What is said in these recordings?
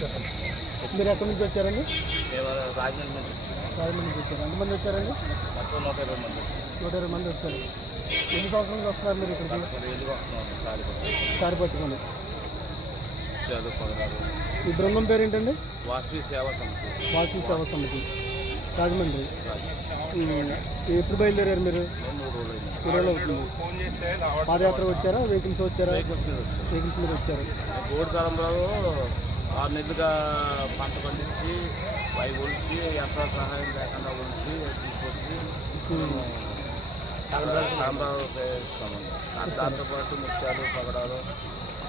మీరు ఎక్కడి నుంచి వచ్చారండి? రాజమండ్రి నుంచి రాజమండ్రి నుంచి వచ్చారు ఎంతమంది వచ్చారండి? మొత్తం నూట ఇరవై మంది నూట ఇరవై మంది వచ్చారు. ఎన్ని సంవత్సరాల వస్తున్నారు మీరు ఇక్కడికి? మరి సారి పట్టుకొని. ఈ బృందం పేరు ఏంటండి వాసవి సేవా సమితి. వాకింగ్ సేవా సమితి రాజమండ్రి ఎప్పుడు బయలుదేరారు మీరు? మూడు రోజులు అవుతుంది. పాదయాత్ర వచ్చారా? వెహికల్స్ వచ్చారా? వెహికల్స్ మీద వచ్చారు. గోడు ఆరు నెలలుగా పంట పండించి పై ఒలిచి ఎంత సహాయం లేకుండా ఒలిచి తీసుకొచ్చి అమరావతి ఇస్తామండి దాంతోపాటు ముత్యాలు పగడాలు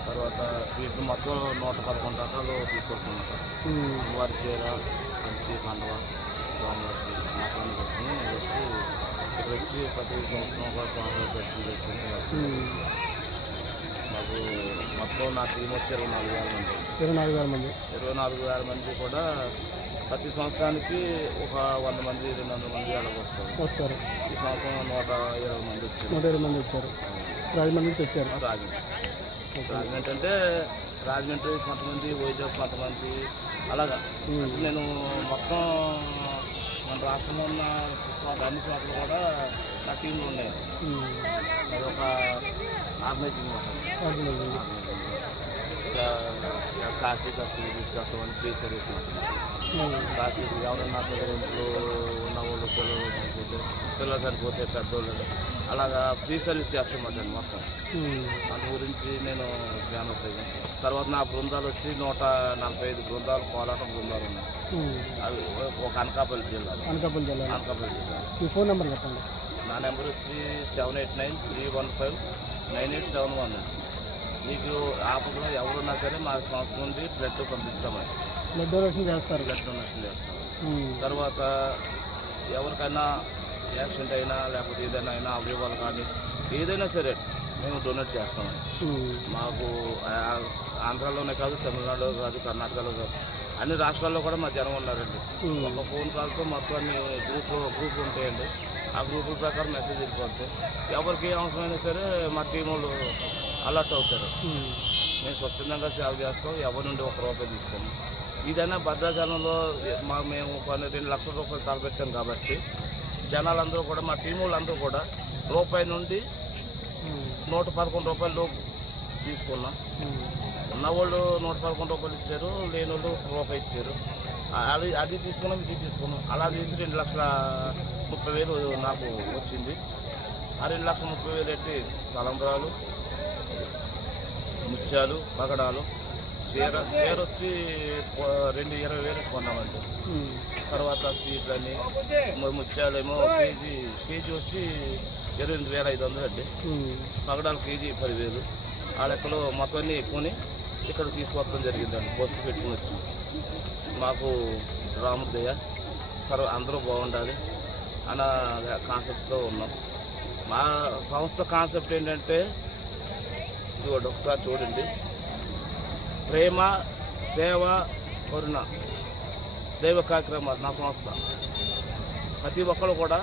తర్వాత స్వీట్ మొత్తం నూట పదకొండు రకాలు తీసుకొస్తున్నాం. వారి చీర మంచి కండవ స్వామివారి మొత్తాన్ని కట్టుకుని వచ్చి ఇక్కడ వచ్చి ప్రతి సంవత్సరం కూడా స్వామివారి దర్శనం చేసుకుని మాకు మొత్తం నా టీం వచ్చి ఇరవై నాలుగు వేల మంది. ఇరవై నాలుగు వేల మంది. ఇరవై నాలుగు వేల మంది కూడా ప్రతి సంవత్సరానికి ఒక వంద మంది రెండు వందల మంది అలాగ వస్తారు. వస్తారు. ఈ సంవత్సరం నూట ఇరవై మంది వచ్చారు. నూట ఇరవై మంది వచ్చారు. రాజమండ్రి నుంచి వచ్చారు. రాజమండ్రి. రాజమండ్రి అంటే రాజమండ్రి కొంతమంది వైజాగ్ కొంతమంది అలాగా. నేను మొత్తం మన రాష్ట్రంలో ఉన్న అన్ని చోట్ల కూడా నా టీంలు ఉన్నాయి. అది ఒక ఆర్గనైజింగ్ కాశీ కస్తూరి తీసుకెళ్తామని ఫ్రీ సర్వీస్ కాశీ ఉమ్, కాశీకి ఎవరన్నా ఇంట్లో ఉన్న వాళ్ళు పిల్లలు సరిపోతే పిల్లలు సరిపోతే పెద్దోళ్ళు అలాగా ఫ్రీ సర్వీస్ చేస్తామండి మొత్తం ఉమ్, దాని గురించి నేను ఫేమస్ అయ్యాను తర్వాత నా బృందాలు వచ్చి నూట నలభై ఐదు బృందాలు కోలాటం బృందాలు ఉన్నాయి అవి ఒక అనకాపల్లి జిల్లా అనకాపల్లి జిల్లా అనకాపల్లి జిల్లా మీ ఫోన్ నెంబర్ చెప్పండి. నా నెంబర్ వచ్చి seven eight nine three one five. Nine eight seven one. మీకు ఆపదలో ఎవరున్నా సరే మా సంస్థ నుండి బ్లడ్ పంపిస్తామండి. బ్లడ్ డొనేషన్ చేస్తారు. బ్లడ్ డొనేషన్ చేస్తాం. ఉమ్, తర్వాత ఎవరికైనా యాక్సిడెంట్ అయినా లేకపోతే ఏదైనా అయినా అవయవాలు కానీ ఏదైనా సరే మేము డొనేట్ చేస్తామండి. ఉమ్, మాకు ఆంధ్రాలోనే కాదు తమిళనాడు కాదు కర్ణాటకలో కాదు అన్ని రాష్ట్రాల్లో కూడా మా జనం ఉన్నారండి. ఉమ్, ఒక ఫోన్ కాల్తో మొత్తం అన్ని గ్రూప్ గ్రూప్ ఉంటాయండి. ఆ గ్రూపుల ప్రకారం మెసేజ్ వెళ్ళిపోతే ఎవరికి ఏ అవసరమైనా సరే మా టీం వాళ్ళు అలర్ట్ అవుతారు. మేము స్వచ్ఛందంగా సేవ చేస్తాం ఎవరి నుండి ఒక రూపాయి తీసుకోము. ఇదైనా భద్రాచలంలో మా మేము కొన్ని రెండు లక్షల రూపాయలు తలపెట్టాం కాబట్టి జనాలందరూ కూడా మా టీం వాళ్ళందరూ కూడా రూపాయి నుండి నూట పదకొండు రూపాయలు లోపు తీసుకున్నాం. ఉన్న ఉన్నవాళ్ళు నూట పదకొండు రూపాయలు ఇచ్చారు లేని వాళ్ళు రూపాయి ఇచ్చారు. అది అది తీసుకున్నాం ఇది తీసుకున్నాం. అలా తీసి రెండు లక్షల ముప్పై వేలు నాకు వచ్చింది. ఆ రెండు లక్షల ముప్పై వేలు పెట్టి తలంబరాలు ముత్యాలు పగడాలు చీర చీర వచ్చి రెండు ఇరవై వేలు కొన్నామండి. తర్వాత తర్వాత స్వీట్లని ము- ముత్యాలేమో కేజీ కేజీ వచ్చి ఇరవై రెండు వేల ఐదు వందలు అండి పగడాలు కేజీ పదివేలు. ఆ లెక్కలో మొత్తాన్ని కొని ఇక్కడ తీసుకొస్తాం జరిగిందండి. పోస్ట్ పెట్టుకుని వచ్చి మాకు రాముదయ్య సర్వ అందరూ బాగుండాలి. అన్న కాన్సెప్ట్తో ఉన్నాం. మా సంస్థ కాన్సెప్ట్ ఏంటంటే చూడండి ఒకసారి చూడండి. ప్రేమ సేవ కరుణ దైవ కార్యక్రమాలు నా సంస్థ. ప్రతి ఒక్కరు కూడా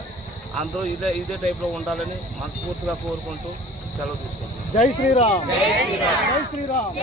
అందరూ ఇదే ఇదే టైప్లో ఉండాలని మనస్ఫూర్తిగా కోరుకుంటూ సెలవు తీసుకుంటున్నాను జై శ్రీరామ్. జై శ్రీరామ్.